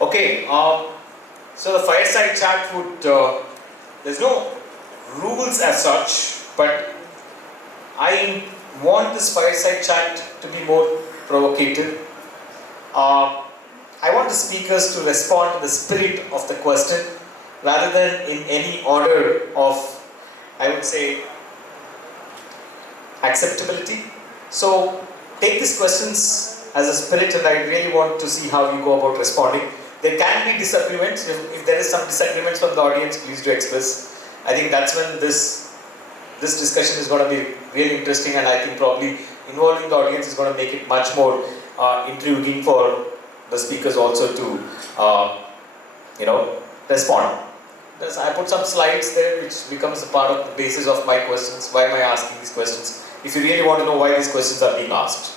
Okay, so the fireside chat would, there's no rules as such, but I want this fireside chat to be more provocative. I want the speakers to respond to the spirit of the question rather than in any order of, I would say, acceptability. So take these questions as a spirit, and I really want to see how you go about responding. There can be disagreements. If there is some disagreements from the audience, please do express. I think that's when this discussion is going to be really interesting, and I think probably involving the audience is going to make it much more intriguing for the speakers also to respond. I put some slides there which becomes a part of the basis of my questions. Why am I asking these questions? If you really want to know why these questions are being asked.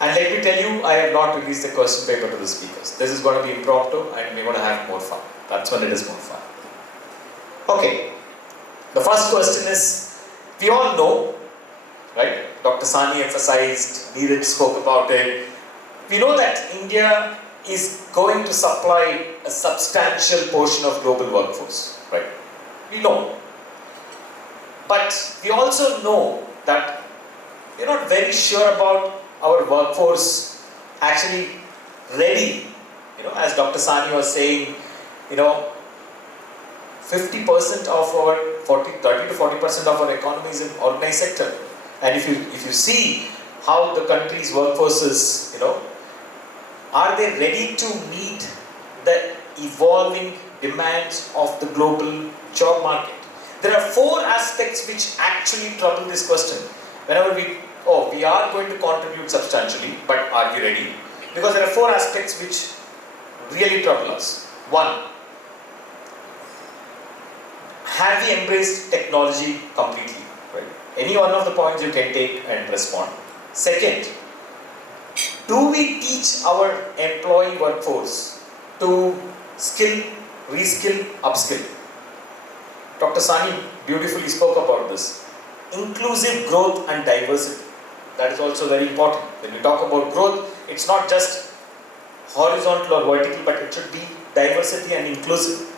And let me tell you, I have not released the question paper to the speakers. This is going to be impromptu and we're going to have more fun. That's when it is more fun. Okay. The first question is, we all know, right? Dr. Sahni emphasized, Neeraj spoke about it. We know that India is going to supply a substantial portion of global workforce, right? We know. But we also know that we're not very sure about our workforce actually ready. As Dr. Sahni was saying, 50% of our 30 to 40% of our economy is in organized sector. And if you see how the country's workforce is, are they ready to meet the evolving demands of the global job market? There are 4 aspects which actually trouble this question. Whenever we are going to contribute substantially, but are we ready? Because there are 4 aspects which really trouble us. 1, have we embraced technology completely? Right? Any one of the points you can take and respond. Second, do we teach our employee workforce to skill, reskill, upskill? Dr. Sahni beautifully spoke about this. Inclusive growth and diversity. That is also very important. When we talk about growth, it's not just horizontal or vertical, but it should be diversity and inclusive.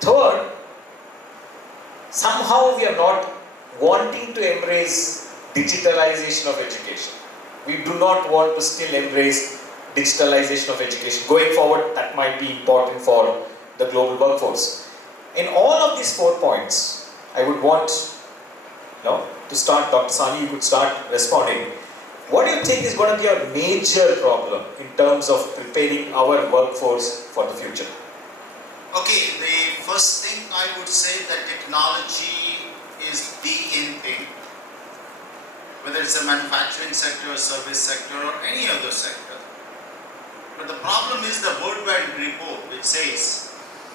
Third, somehow we are not wanting to embrace digitalization of education. We do not want to still embrace digitalization of education. Going forward, that might be important for the global workforce. In all of these 4 points, I would want to start, Dr. Sahni, you could start responding. What do you think is going to be a major problem in terms of preparing our workforce for the future? Okay, the first thing I would say that technology is the in thing. Whether it's a manufacturing sector, service sector, or any other sector. But the problem is the World Bank report which says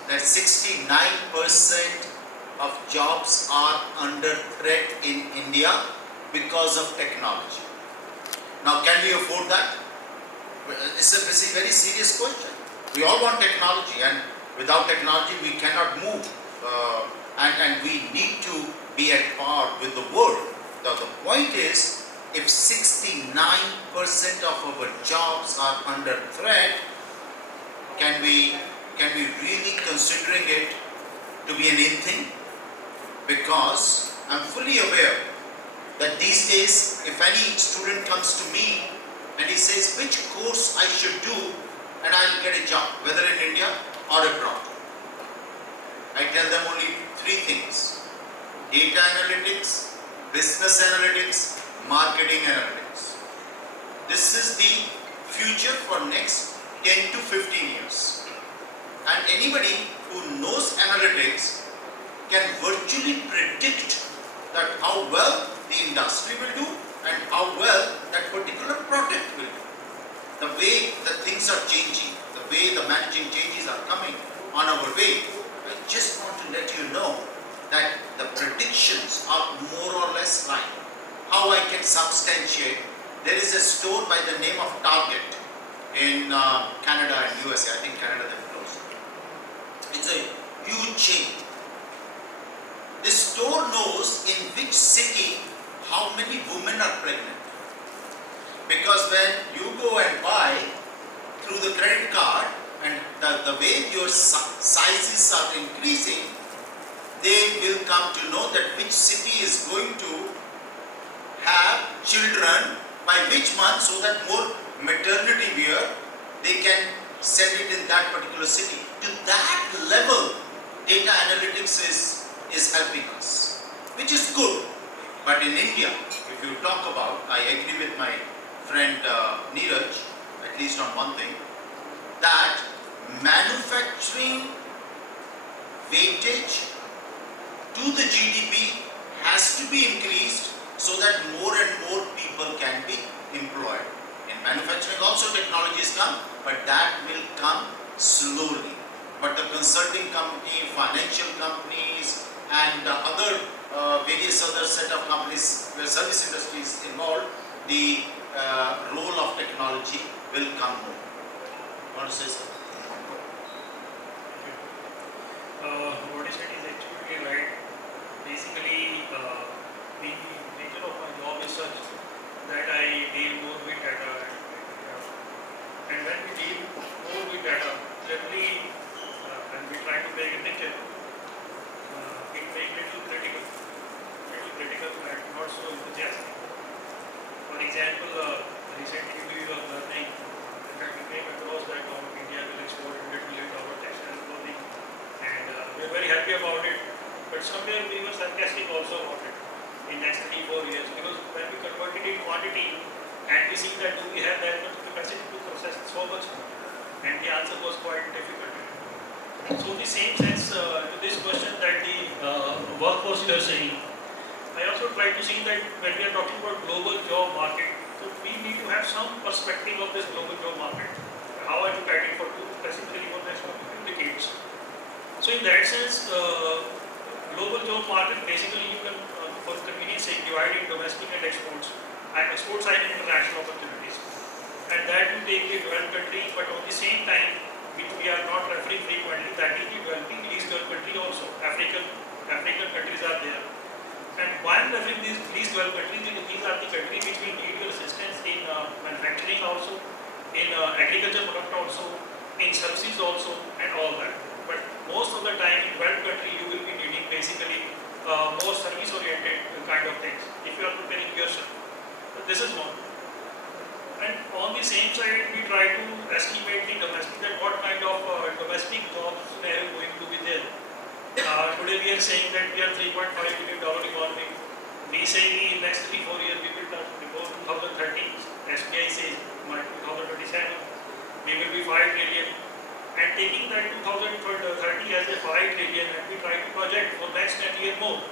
that 69% of jobs are under threat in India because of technology. Now, can we afford that? It's a very serious question. We all want technology, and without technology we cannot move, and we need to be at par with the world. Now, the point is, if 69% of our jobs are under threat, can we really considering it to be an in thing? Because I'm fully aware that these days, if any student comes to me and he says which course I should do and I'll get a job, whether in India or abroad, I tell them only 3 things: data analytics, business analytics, marketing analytics. This is the future for next 10 to 15 years. And anybody who knows analytics can virtually predict that how well the industry will do and how well that particular product will do. The way the things are changing, the way the managing changes are coming on our way, I just want to let you know that the predictions are more or less right. How I can substantiate, there is a store by the name of Target in Canada and USA. I think Canada they've closed. It's a huge chain. The store knows in which city how many women are pregnant. Because when you go and buy through the credit card, and the way your sizes are increasing, they will come to know that which city is going to have children by which month, so that more maternity wear they can send it in that particular city. To that level, data analytics is helping us, which is good. But in India, if you talk about, I agree with my friend Neeraj, at least on one thing, that manufacturing weightage to the GDP has to be increased so that more and more people can be employed. In manufacturing also technologies come, but that will come slowly. But the consulting company, financial companies, and other various other set of companies where service industry is involved, the role of technology will come more. You want to say something? What you said is absolutely right. Basically, the nature of my job is such that I deal more with data, and when we deal more with data, generally, and we try to make a picture, it makes little critical and not so enthusiastic. For example, recently we were learning, in fact we came across that India will export $100 million textile clothing, and we are very happy about it. But somewhere we were sarcastic also about it in next 3-4 years, because when we converted it in quantity and we see that do we have that much capacity to process so much, and the answer was quite difficult. So the same sense to this question that the workforce you are saying, I also try to see that when we are talking about global job market, so we need to have some perspective of this global job market. How I look at it for specifically for next few decades. So in that sense, global job market basically you can, for convenience sake, divide in domestic and exports. And exports are international opportunities. And that will take the developed country, but at the same time, which we are not referring frequently, that is the developing least developed country also. African countries are there. And why I am referring these developed countries, because these are the countries which will need your assistance in manufacturing also, in agriculture product also, in services also, and all that. But most of the time in developed country you will be needing basically more service oriented kind of things if you are preparing yourself. So this is one. And on the same side we try to estimate the domestic, that what kind of domestic jobs are going to be there. Today we are saying that we are $3.5 billion economy. We say in next 3-4 years we will touch before 2030. SBI says by 2027 we will be 5 trillion. And taking that 2030 as a 5 trillion, and we try to project for next 10 years more.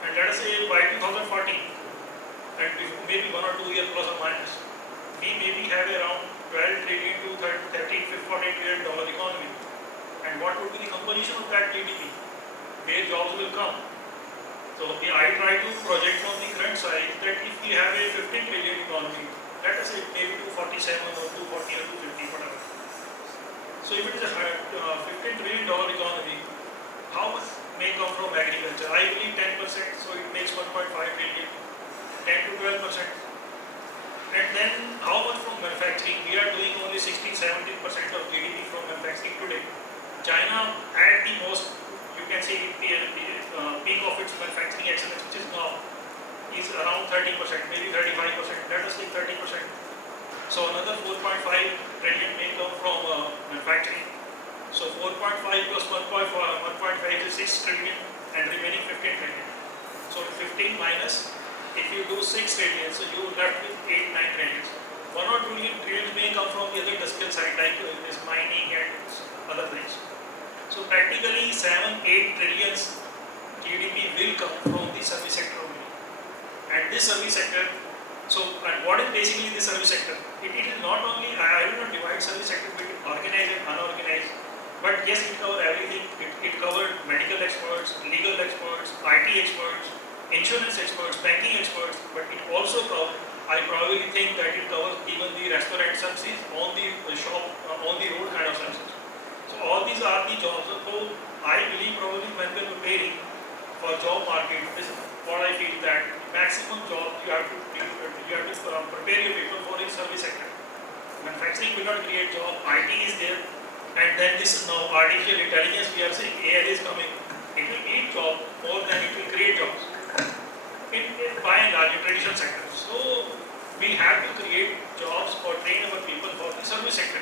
And let us say by 2040, and maybe 1 or 2 years plus or minus, we maybe have around 12 trillion to 13, 14 trillion dollar economy. And what would be the composition of that GDP? Where jobs will come? So I try to project from the current size that if we have a 15 trillion economy, let us say maybe 247 or 240 or 250, whatever. So if it is a $15 trillion economy, how much may come from agriculture? I believe 10%, so it makes 1.5 trillion, 10 to 12%. And then how much from manufacturing? We are doing only 16-17% of GDP from manufacturing today. China at the most, you can say the peak of its manufacturing excellence, which is now, is around 30%, maybe 35%, let us say 30%. So another 4.5 trillion may come from manufacturing. So 4.5 plus 1.5 is 6 trillion and remaining 15 trillion. So 15 minus, if you do 6 trillion, so you left with 8-9 trillions. 1 or 2 trillion may come from the other industrial side like this mining and other things. So practically 7-8 trillions GDP will come from the service sector only. And this service sector, so and what is basically the service sector? It is not only, I will not divide service sector between organized and unorganized, but yes, it covers everything. It covered medical experts, legal experts, IT experts, insurance experts, banking experts, but it also covers, I probably think that it covers even the restaurant services, on the shop, on the road kind of services. So all these are the jobs. So I believe probably when we are preparing for job market, this is what I feel, that maximum job you have to prepare your people for in service sector. manufacturing will not create job, IT is there, and then this now artificial intelligence, we are saying AI is coming, it will eat job more than it will create jobs. By and large, in traditional sectors. So we have to create jobs or train our people for the service sector.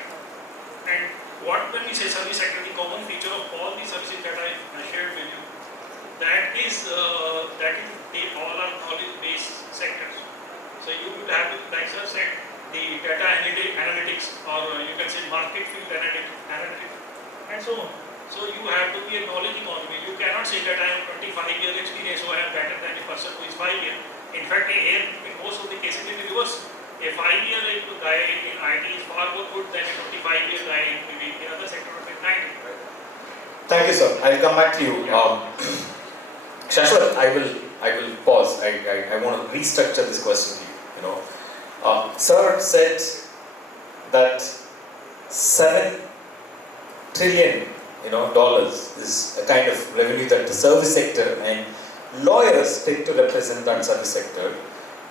And when we say service sector, the common feature of all the services that I shared with you, that is they all are knowledge-based sectors. So you will have, like sir said, the data analytics, or you can say market field analytics, and so on. So you have to be a knowledge economy. You cannot say that I have 25 years experience, so I am better than a person who is 5 years. In fact, here in most of the cases it is reverse. A 5-year guy in IT is far more good than a 25-year guy in other sector of 90. Thank you, sir. I'll come back to you. Chancellor, I will pause. I want to restructure this question to you. Sir said that 7 trillion dollars is a kind of revenue that the service sector and lawyers take to represent that service sector.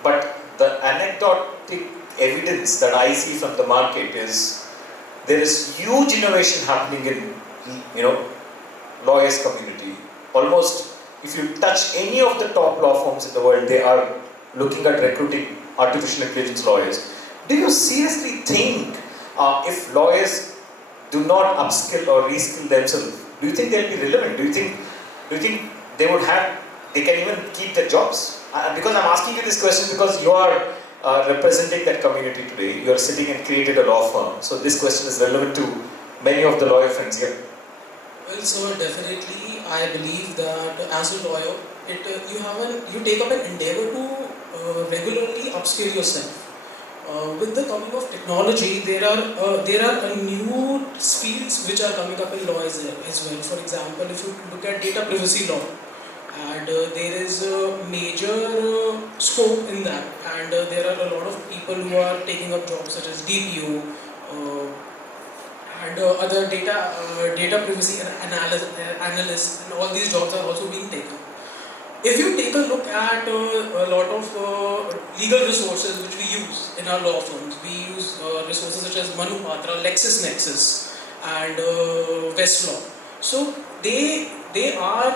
But the anecdotic evidence that I see from the market is there is huge innovation happening in lawyers community. Almost if you touch any of the top law firms in the world, they are looking at recruiting artificial intelligence lawyers. Do you seriously think if lawyers do not upskill or reskill themselves, do you think they'll be relevant? Do you think they can even keep their jobs? Because I'm asking you this question because you are representing that community today. You are sitting and created a law firm. So this question is relevant to many of the lawyer friends here. Well, sir, definitely I believe that as a lawyer, you take up an endeavor to regularly upskill yourself. With the coming of technology, there are new fields which are coming up in law as well. For example, if you look at data privacy law, and there is a major scope in that, and there are a lot of people who are taking up jobs such as DPO and other data privacy analysts, and all these jobs are also being taken. If you take a look at a lot of legal resources which we use in our law firms, we use resources such as Manupatra, LexisNexis, and Westlaw. So they are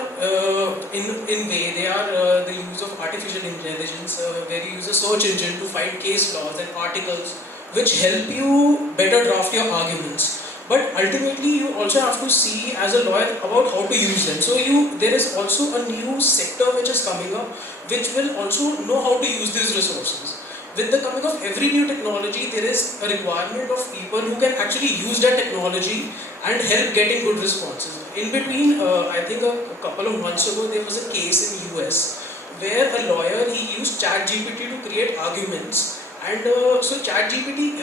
the use of artificial intelligence, where you use a search engine to find case laws and articles which help you better draft your arguments. But ultimately, you also have to see as a lawyer about how to use them. So there is also a new sector which is coming up, which will also know how to use these resources. With the coming of every new technology, there is a requirement of people who can actually use that technology and help getting good responses. In between, I think a couple of months ago, there was a case in US where a lawyer, he used ChatGPT to create arguments. And so ChatGPT,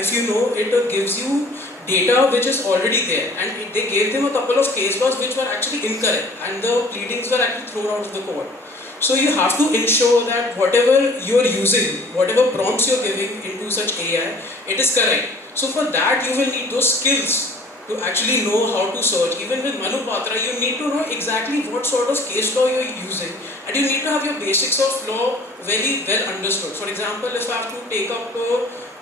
if you know, it gives you data which is already there, and they gave them a couple of case laws which were actually incorrect, and the pleadings were actually thrown out of the court. So you have to ensure that whatever you are using, whatever prompts you are giving into such AI, it is correct. So for that you will need those skills to actually know how to search. Even with Manupatra, you need to know exactly what sort of case law you are using, and you need to have your basics of law very well understood. For example, if I have to take up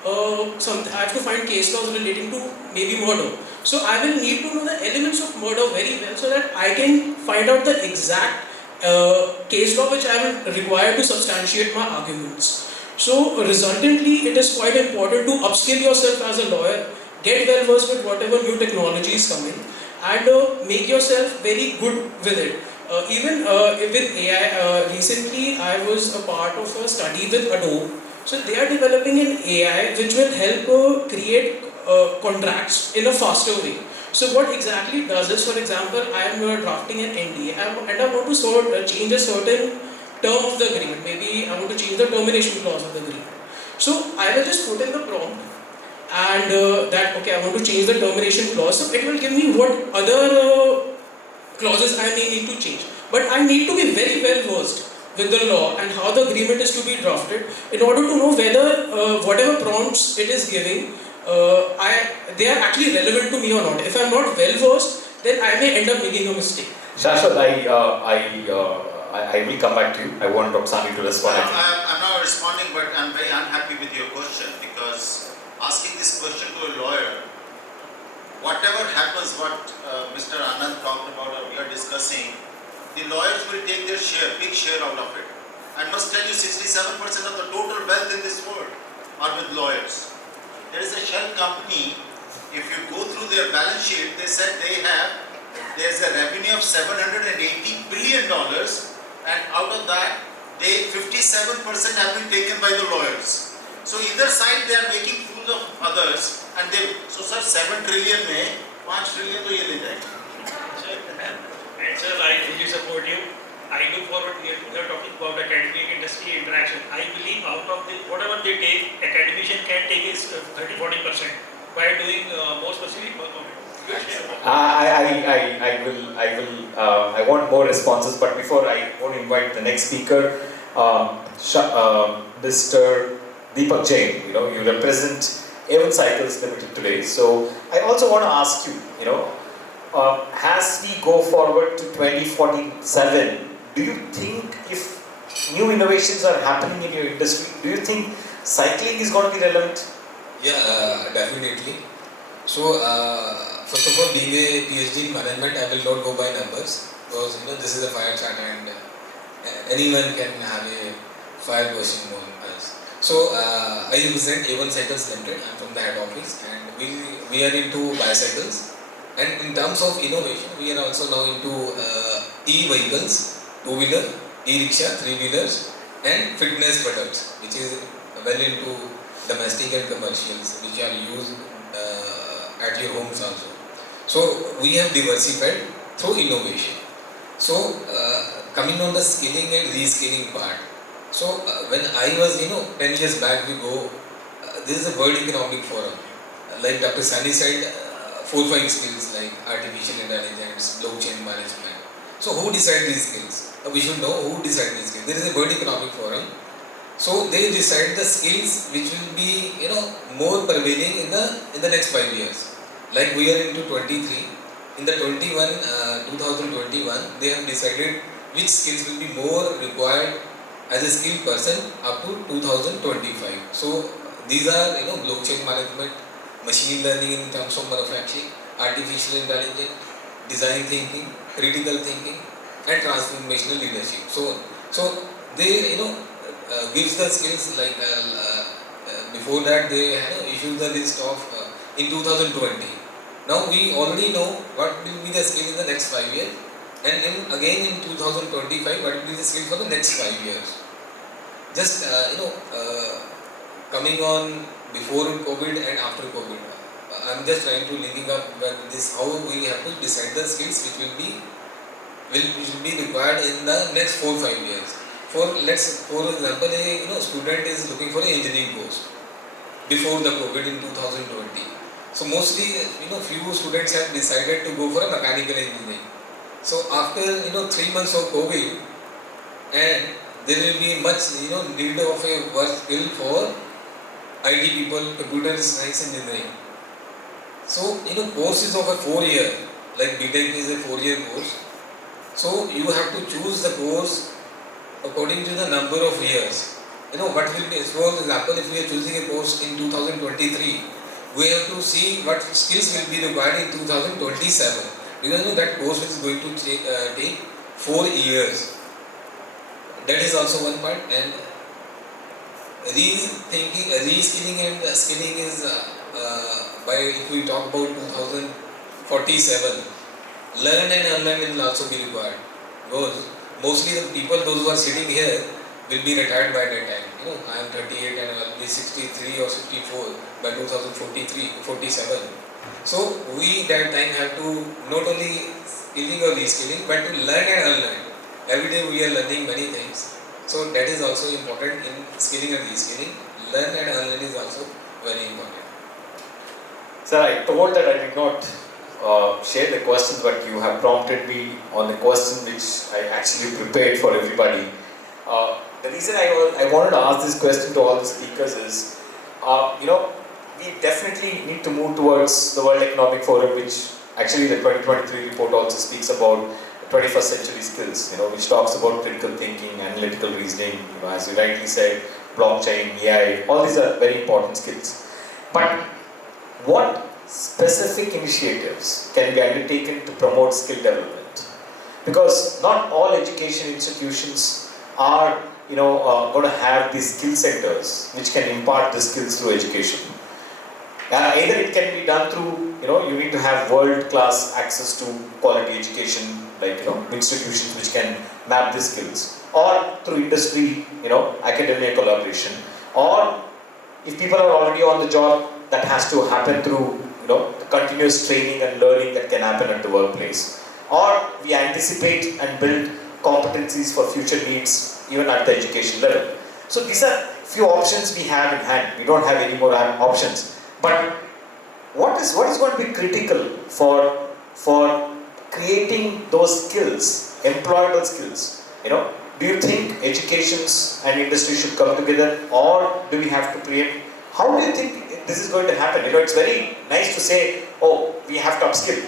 I have to find case laws relating to maybe murder. So I will need to know the elements of murder very well so that I can find out the exact case law which I will require to substantiate my arguments. So resultantly, it is quite important to upskill yourself as a lawyer, get well versed with whatever new technology is coming, and make yourself very good with it. Even with AI, recently I was a part of a study with Adobe. So they are developing an AI which will help create contracts in a faster way. So what exactly it does is, for example, I am drafting an NDA and I want to change a certain term of the agreement. Maybe I want to change the termination clause of the agreement. So I will just put in the prompt and I want to change the termination clause. So it will give me what other clauses I may need to change. But I need to be very well versed with the law and how the agreement is to be drafted in order to know whether whatever prompts it is giving, they are actually relevant to me or not. If I am not well versed, then I may end up making a mistake. Shashwat, I will come back to you. I want Dr. Sahni to respond. I'm not responding, but I'm very unhappy with your question, because asking this this question to a lawyer, whatever happens, what Mr. Anand talked about or we are discussing, the lawyers will take their share, big share out of it. I must tell you, 67% of the total wealth in this world are with lawyers. There is a shell company, if you go through their balance sheet, they said there's a revenue of $780 billion, and out of that, 57% have been taken by the lawyers. So either side they are making fools of others, and so sir 7 trillion में 5 trillion तो ये ले जाएंगे. And sir, I fully support you. I look forward here. We are talking about academic industry interaction. I believe out of whatever they take, academician can take is 30-40% by doing more specific work on it. I want more responses, but before I want to invite the next speaker, Mr. Deepak Jain. You represent Avon Cycles Limited today. So I also want to ask you, as we go forward to 2047, do you think if new innovations are happening in your industry, do you think cycling is going to be relevant? Yeah, definitely. So, first of all, being a PhD in management, I will not go by numbers because this is a Fireside and anyone can have a fire question on us. So, I represent Avon Cycles Limited. I'm from the head office, and we are into bicycles. And in terms of innovation, we are also now into e-vehicles, two-wheeler, e-rickshaw, three-wheelers, and fitness products, which is well into domestic and commercials, which are used at your homes also. So we have diversified through innovation. So coming on the skilling and reskilling part. So when I was 10 years back we go, this is a World Economic Forum. Like Dr. Sahni said, 4-5 skills like artificial intelligence, blockchain management. So who decide these skills? We should know who decide these skills. There is a World Economic Forum. So they decide the skills which will be more prevailing in the next 5 years. Like we are into 23. In the 2021, they have decided which skills will be more required as a skilled person up to 2025. So these are blockchain management, machine learning in terms of manufacturing, artificial intelligence, design thinking, critical thinking, and transformational leadership. So they gives the skills like before that they issued the list of in 2020. Now we already know what will be the skill in the next 5 years, and again in 2025 what will be the skill for the next 5 years. Just coming on before COVID and after COVID, I'm just trying to linking up with this how we have to decide the skills which will be required in the next 4-5 years. For example, a student is looking for an engineering course before the COVID in 2020. So mostly few students have decided to go for a mechanical engineering. So after 3 months of COVID, and there will be much need of a work skill for IT people, computer science engineering. So courses of a 4-year, like BTech is a 4-year course. So you have to choose the course according to the number of years. What will be, for example, if we are choosing a course in 2023, we have to see what skills will be required in 2027. Because that course is going to take 4 years. That is also one part. And reskilling and skilling is if we talk about 2047, learn and unlearn will also be required. Because mostly the people, those who are sitting here, will be retired by that time. I am 38 and I will be 63 or 64 by 2047. So we that time have to not only skilling or reskilling, but to learn and unlearn. Every day we are learning many things. So that is also important in skilling and reskilling. Learn and unlearn is also very important. Sir, I told that I did not share the questions, but you have prompted me on the question which I actually prepared for everybody. The reason I wanted to ask this question to all the speakers is, we definitely need to move towards the World Economic Forum, which actually the 2023 report also speaks about 21st century skills, which talks about critical thinking, analytical reasoning, as you rightly said, blockchain, AI, all these are very important skills. But what specific initiatives can be undertaken to promote skill development? Because not all education institutions are going to have these skill centers which can impart the skills through education. Either it can be done through, you need to have world-class access to quality education, like, institutions which can map the skills, or through industry, academia collaboration, or if people are already on the job, that has to happen through, the continuous training and learning that can happen at the workplace. Or we anticipate and build competencies for future needs, even at the education level. So these are few options we have in hand. We don't have any more options. But what is going to be critical for creating those skills, employable skills? Do you think educations and industry should come together, or do we have to create? How do you think this is going to happen? It's very nice to say, oh, we have to upskill.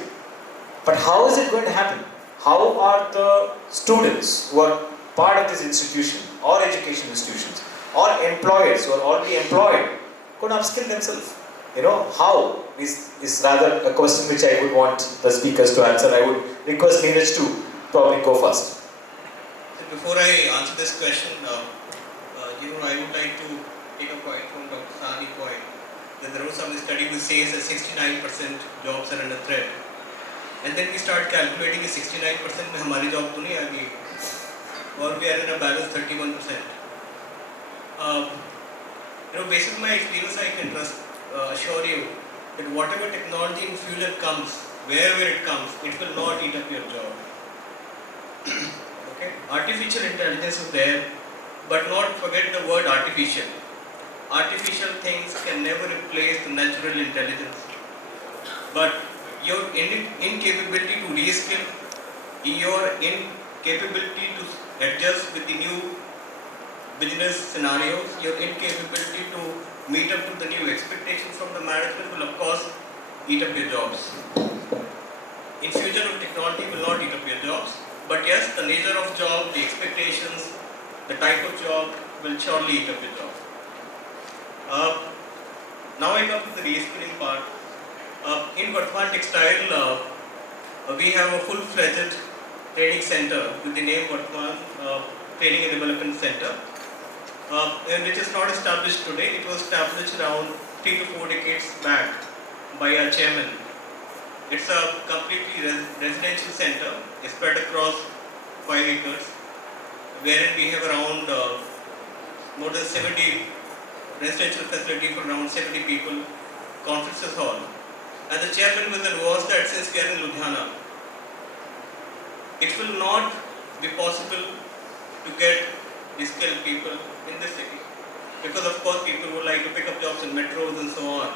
But how is it going to happen? How are the students who are part of this institution or education institutions or employers who are already employed going to upskill themselves? How is rather a question which I would want the speakers to answer. I would request Neeraj to probably go first. Before I answer this question, I would like to take a point from Dr. Sahni's point that there was some study which says that 69% jobs are under threat. And then we start calculating the 69% में हमारी job तो नहीं आ गई और we are in a balance 31%. Based on my experience, I can assure you that whatever technology in future comes, wherever it comes, it will not eat up your job. Okay? Artificial intelligence is there, but not forget the word artificial. Artificial things can never replace the natural intelligence. But your incapability to reskill, your incapability to adjust with the new business scenarios, your incapability to meet up to the new expectations from the management will of course eat up your jobs. In future, technology will not eat up your jobs, but yes, the nature of job, the expectations, the type of job will surely eat up your job. Now I come to the reskilling part. In Vardhaman Textile, we have a full-fledged training center with the name Vardhaman Training and Development Center, which is not established today. It was established around 3 to 4 decades back by our chairman. It's a completely residential center spread across 5 acres, wherein we have around more than 70 residential facility for around 70 people, conferences hall. And the chairman was that since we are in Ludhiana, it will not be possible to get skilled people in this city, because of course people would like to pick up jobs in metros and so on.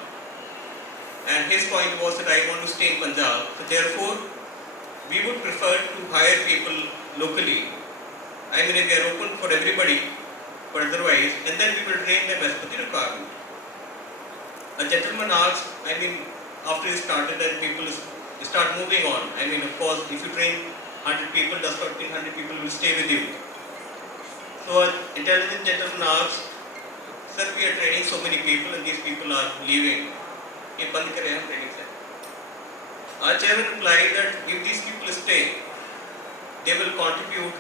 And his point was that I want to stay in Punjab, so therefore we would prefer to hire people locally. I mean, we are open for everybody, but otherwise, and then we will train them as per the requirement. A gentleman asked, after he started and people start moving on. Of course, if you train 100 people, does not mean 100 people will stay with you. So an intelligent gentleman asked, sir, we are training so many people and these people are leaving. Our chairman replied that if these people stay, they will contribute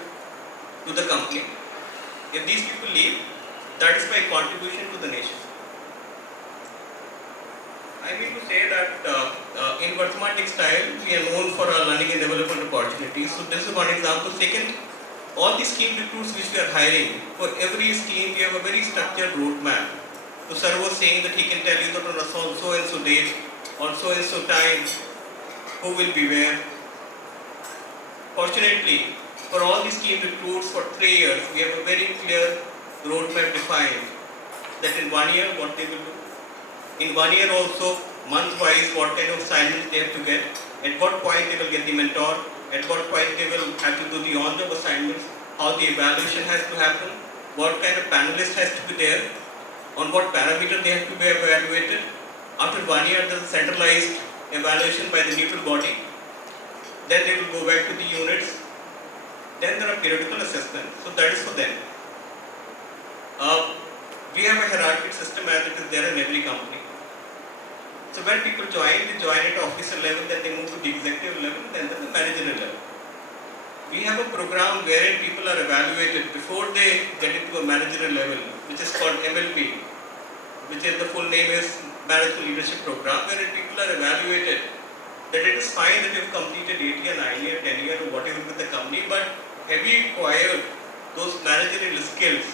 to the company. If these people leave, that is my contribution to the nation. I mean to say that in Vardhaman Textile, we are known for our learning and development opportunities. So this is one example. Second, all the scheme recruits which we are hiring, for every scheme we have a very structured roadmap. So sir was saying that he can tell you that on a so and so date, on so and so time, who will be where. Fortunately, for all the scheme recruits for 3 years, we have a very clear roadmap defined that in 1 year what they will do. In 1 year also, month-wise, what kind of assignments they have to get, at what point they will get the mentor, at what point they will have to do the on-job assignments, how the evaluation has to happen, what kind of panelist has to be there, on what parameter they have to be evaluated. After 1 year, there is centralized evaluation by the neutral body. Then they will go back to the units. Then there are periodical assessments. So that is for them. We have a hierarchical system as it is there in every company. So when people join, they join at officer level, then they move to the executive level, then to the managerial level. We have a program wherein people are evaluated before they get into a managerial level, which is called MLP, which is the full name is Management Leadership Program, wherein people are evaluated that it is fine that you have completed 8 year, 9 year, 10 year, or whatever with the company, but have you acquired those managerial skills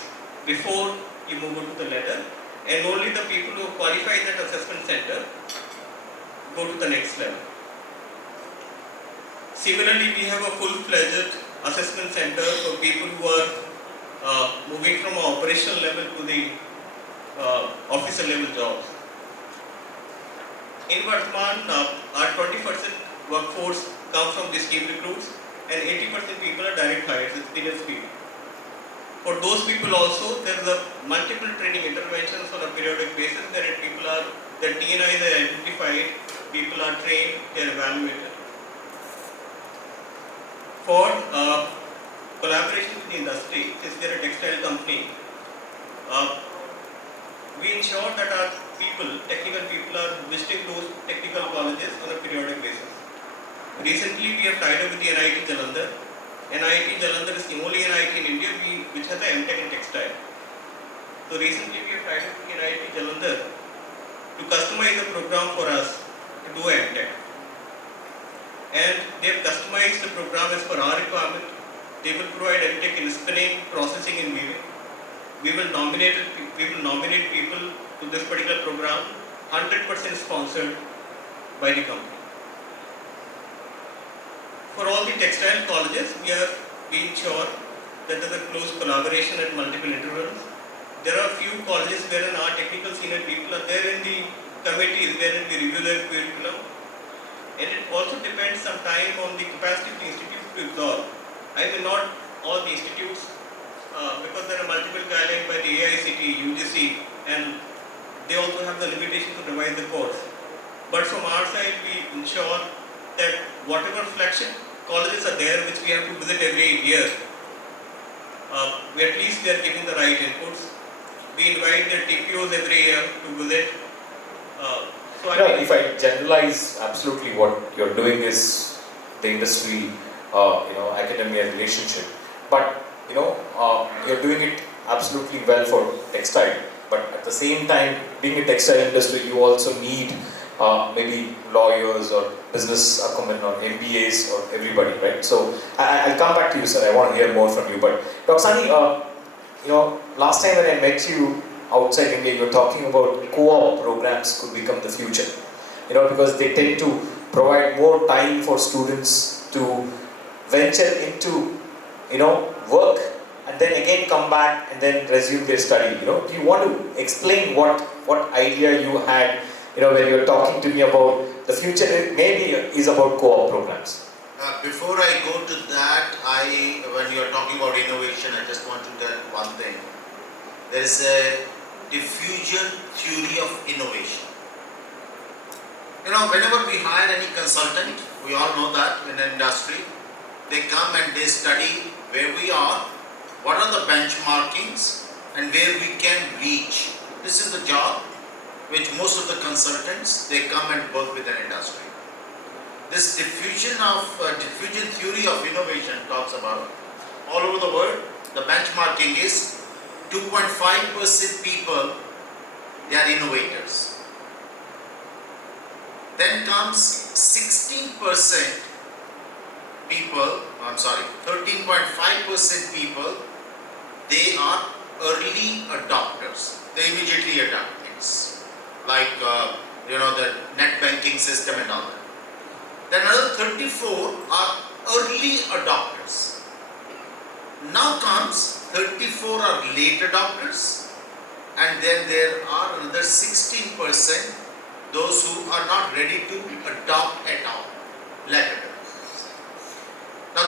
before you move on to the ladder? And only the people who qualify in that assessment center go to the next level. Similarly, we have a full-fledged assessment center for people who are moving from an operational level to the officer level jobs. In Vardhaman, our 20% workforce comes from the scheme recruits and 80% people are direct hires, experienced people. For those people also, there is a multiple training interventions on a periodic basis where people are, the TNIs are identified, people are trained, they are evaluated. For collaboration with the industry, since we are a textile company, we ensure that our people, technical people, are visiting those technical colleges on a periodic basis. Recently, we have tied up with the NIT Jalandhar. NIT Jalandhar is the only NIT in India which has an MTech in textile. So recently, we have tied up with the NIT Jalandhar to customize a program for us to do MTech. And they have customized the program as per our requirement. They will provide MTech in spinning, processing and weaving. We will nominate people to this particular program, 100% sponsored by the company. For all the textile colleges, we ensure that there is a close collaboration at multiple intervals. There are a few colleges wherein our technical senior people are there in the committees wherein we review their curriculum. And it also depends sometimes on the capacity of the institute to absorb. I mean, not all the institutes, because there are multiple guidelines by the AICT, UGC, and they also have the limitation to revise the course. But from our side, we ensure that whatever flagship colleges are there, which we have to visit every year, at least they are giving the right inputs. We invite their TPOs every year to visit. If I generalize, absolutely what you're doing is the industry, academia relationship. But you're doing it absolutely well for textile. But at the same time, being a textile industry, you also need maybe lawyers or business acumen or MBAs or everybody, right? So I'll come back to you, sir. I want to hear more from you. But Dr. Sahni, last time when I met you outside India, you were talking about co-op programs could become the future. Because they tend to provide more time for students to venture into, work and then again come back and then resume their study. Do you want to explain what idea you had, when you were talking to me about the future maybe is about co-op programs? Before I go to that, when you are talking about innovation, I just want to tell one thing. There is a diffusion theory of innovation. Whenever we hire any consultant, we all know that in the industry, they come and they study where we are, what are the benchmarkings, and where we can reach. This is the job which most of the consultants, they come and work with an industry. This diffusion theory of innovation talks about all over the world. The benchmarking is 2.5% people, they are innovators. Then comes 13.5% people, they are early adopters. They immediately adopt things, like the net banking system and all that. Then another 34 are early adopters. Now comes 34 are late adopters, and then there are another 16%, those who are not ready to adopt at all, let it.